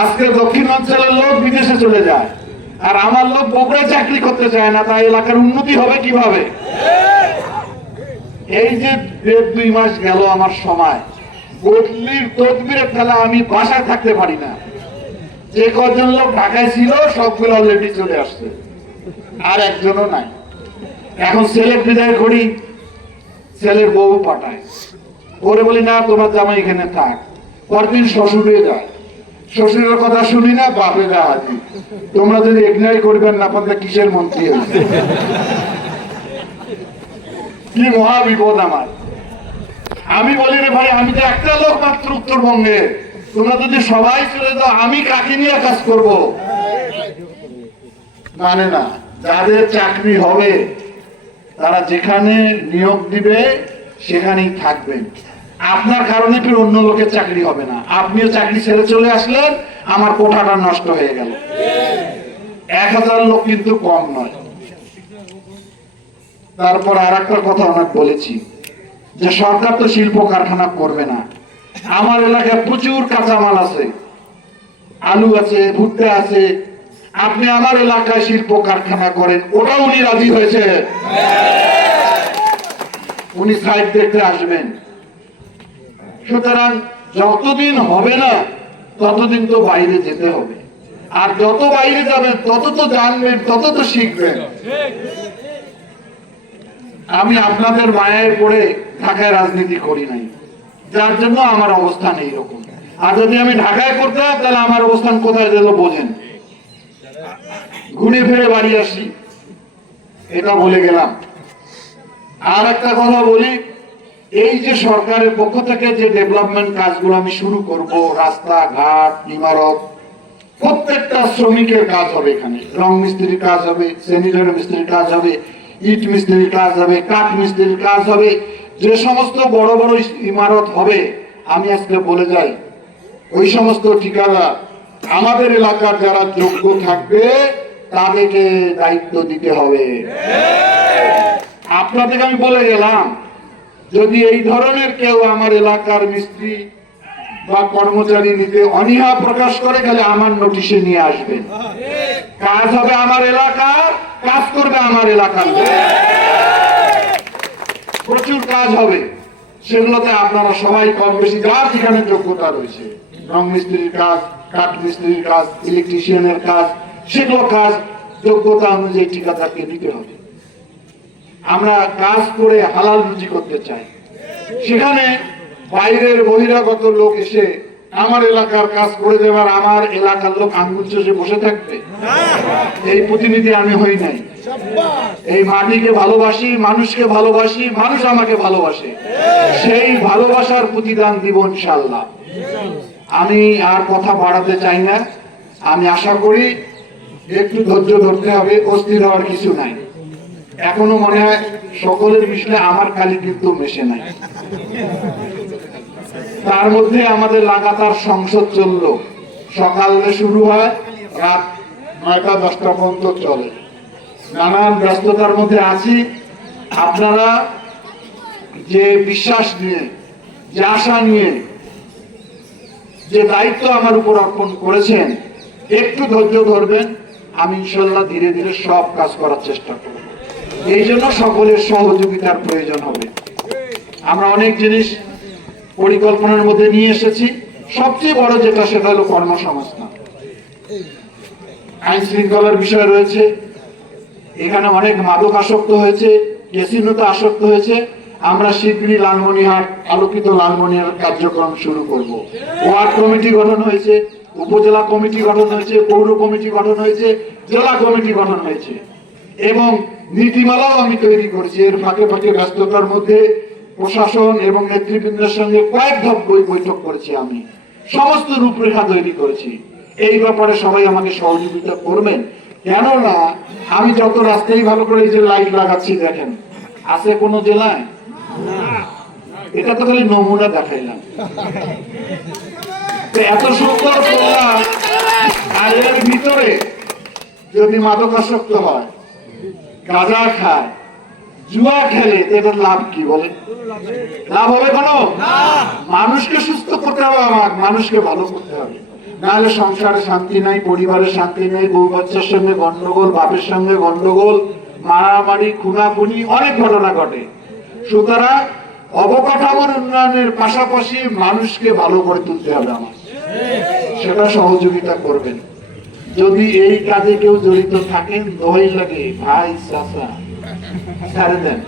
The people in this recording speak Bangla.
আজকে দক্ষিণাঞ্চলের লোক বিদেশে চলে যায়, আর আমার লোক বগুড়ায় চাকরি করতে চায় না, তাই এলাকার উন্নতি হবে কিভাবে? এই যে 1.5-2 মাস গেল আমার সময়, বদলির তদবিরের ফেলা আমি বাসায় থাকতে পারি না। যে কজন লোক ঢাকায় ছিল সবগুলো অলরেডি চলে আসছে, আর একজনও নাই। এখন ছেলের বিদায় করি, ছেলের বউ পাঠায়, ওরে বলি না তোমার জামাই এখানে থাক। পরদিন শ্বশুরে যায়, শ্বশুরের কথা শুনি না, বাপে যা হাজি, তোমরা যদি এগনাই করবেন না পারলে কিসের মন্ত্রী হয়েছে। কি মহা বিপদ আমার। আমি বলি রে ভাই, আমি তো একটা লোক মাত্র উত্তরবঙ্গে, তোমরা যদি সবাই চলে যাও আমি কাকে নিয়ে কাজ করব? মানে না, যাদের চাকরি হবে তারা যেখানে নিয়োগ দিবে সেখানেই থাকবেন। আপনার কারণে ফির অন্য লোকের চাকরি হবে না। আপনিও চাকরি ছেড়ে চলে আসলেন, আমার কোঠাটা নষ্ট হয়ে গেল। 1000 লোক কিন্তু কম নয়। তারপর আর একটা কথা অনেক বলেছি যে সরকার তো শিল্প কারখানা করবে না। আমার এলাকায় প্রচুর কাঁচামাল আছে, আলু আছে, ভুট্টা আছে, আপনি আমার এলাকায় শিল্প কারখানা করেন, ওটা উনি রাজি হয়েছে। উনি সাইড দেখতে আসবেন। সুতরাং যতদিন হবে না ততদিন তো বাইরে যেতে হবে, আর যত বাইরে যাবেন তত তো জানবেন, তত তো শিখবেন। আমি আপনাদের মায়ের পড়ে ঢাকায় রাজনীতি করি নাই, যার জন্য আমার অবস্থান এইরকম। আর যদি আমি ঢাকায় করতাম তাহলে আমার অবস্থান কোথায় যেন বোঝেন, ঘুরে ফিরে বাড়ি আসি। এটা বলে গেলাম। আর একটা কথা বলি, এই যে সরকারের পক্ষ থেকে যে ডেভেলপমেন্ট কাজগুলো আমি শুরু করব, রাস্তাঘাট, ইমারত, প্রত্যেকটা শ্রমিকের কাজ হবে। এখানে রং মিস্ত্রির কাজ হবে, স্যানিটারি মিস্ত্রির কাজ হবে, ইট মিস্ত্রির কাজ হবে, কাঠ মিস্ত্রির কাজ হবে। যে সমস্ত বড় বড় ইমারত হবে, আমি আজকে বলে যাই, ওই সমস্ত ঠিকাদার আমাদের এলাকার যারা যোগ্য থাকবে তাদেরকে দায়িত্ব দিতে হবে। আপনাদেরকে আমি বলে গেলাম, যদি এই ধরনের কেউ আমার এলাকার মিস্ত্রি বা কর্মচারী নিতে অনীহা প্রকাশ করে, গেলে আমার নোটিশে নিয়ে আসবেন। কাজ হবে আমার এলাকার, কাজ করবে আমার এলাকার, প্রচুর কাজ হবে। সেগুলোতে আপনারা সবাই কম বেশি যার যেখানে যোগ্যতা রয়েছে, রং মিস্ত্রির কাজ, কাঠ মিস্ত্রির কাজ, ইলেকট্রিশিয়ানের কাজ, সেগুলো কাজ যোগ্যতা অনুযায়ী ঠিকাদারকে দিতে হবে। আমরা কাজ করে হালাল রুজি করতে চাই। সেখানে বাইরের বহিরাগত লোক এসে আমার এলাকার কাজ করে দেবার, আমার এলাকার লোক আঙ্গুল চষে বসে থাকবে, এই প্রতিনিধি আমি হই নাই। এই মাটিকে ভালোবাসি, মানুষকে ভালোবাসি, মানুষ আমাকে ভালোবাসে, সেই ভালোবাসার প্রতিদান দিব ইনশাআল্লাহ। আমি আর কথা বাড়াতে চাই না। আমি আশা করি একটু ধৈর্য ধরতে হবে, অস্থির হওয়ার কিছু নাই। এখনো মনে হয় সকলের মিশলে আমার কালি কিন্তু মেশে নাই। তার মধ্যে আমাদের লাগাতার সংসদ চলল, সকালে শুরু হয়, রাত 9টা-10টা পর্যন্ত চলে। নানান ব্যস্ততার মধ্যে আছি। আপনারা যে বিশ্বাস নিয়ে, যে আশা নিয়ে, যে দায়িত্ব আমার উপর অর্পণ করেছেন, একটু ধৈর্য ধরবেন। আমি ইনশাল্লাহ ধীরে ধীরে সব কাজ করার চেষ্টা করব। এই জন্য সকলের সহযোগিতার প্রয়োজন হবে। আমরা অনেক জিনিস পরিকল্পনার মধ্যে নিয়ে এসেছি। সবচেয়ে বড় যেটা, সেটা হলো কর্মসংস্থান। আইন শৃঙ্খলার বিষয় রয়েছে, এখানে অনেক মাদক আসক্ত হয়েছে, ক্যাসিনোতে আসক্ত হয়েছে। আমরা শীঘ্রই লালমনিরহাট, আলোকিত লালমনিরহাট কার্যক্রম শুরু করব। ওয়ার্ড কমিটি গঠন হয়েছে, উপজেলা কমিটি গঠন হয়েছে, পৌর কমিটি গঠন হয়েছে, জেলা কমিটি গঠন হয়েছে, এবং নীতিমালাও আমি তৈরি করেছি। এর ফাঁকে ফাঁকে ব্যস্ততার মধ্যে প্রশাসন এবং নেতৃবৃন্দের সঙ্গে কয়েক ধাপ বৈঠক করেছি। আমি সমস্ত রূপরেখা তৈরি করেছি। এই ব্যাপারে সবাই আমাকে সহযোগিতা করবেন। কেননা আমি যত রাস্তায় ভালো করে যে লাইট লাগাচ্ছি, দেখেন আছে কোন জেলায়? এটা তো খালি নমুনা দেখাইলাম। এত সুন্দর করলাম, আর এর ভিতরে যদি মাদকাসক্ত হয়, গাঁজা খায়, জুয়া খেলে, এটার লাভ কি বলে? লাভ হবে কোনো? মানুষকে সুস্থ করতে হবে, আমার মানুষকে ভালো করতে হবে। নাহলে সংসারে শান্তি নাই, পরিবারে শান্তি নেই, বউ বাচ্চার সঙ্গে গন্ডগোল, বাপের সঙ্গে গন্ডগোল, মারামারি, খুনাখুনি, অনেক ঘটনা ঘটে। সুতরাং অবকাঠামোর উন্নয়নের পাশাপাশি মানুষকে ভালো করে তুলতে হবে আমার, সেটা সহযোগিতা করবেন। যদি এই কাজে কেউ জড়িত থাকেন, দোহাই লাগে ভাই চাচা ছেড়ে দেন,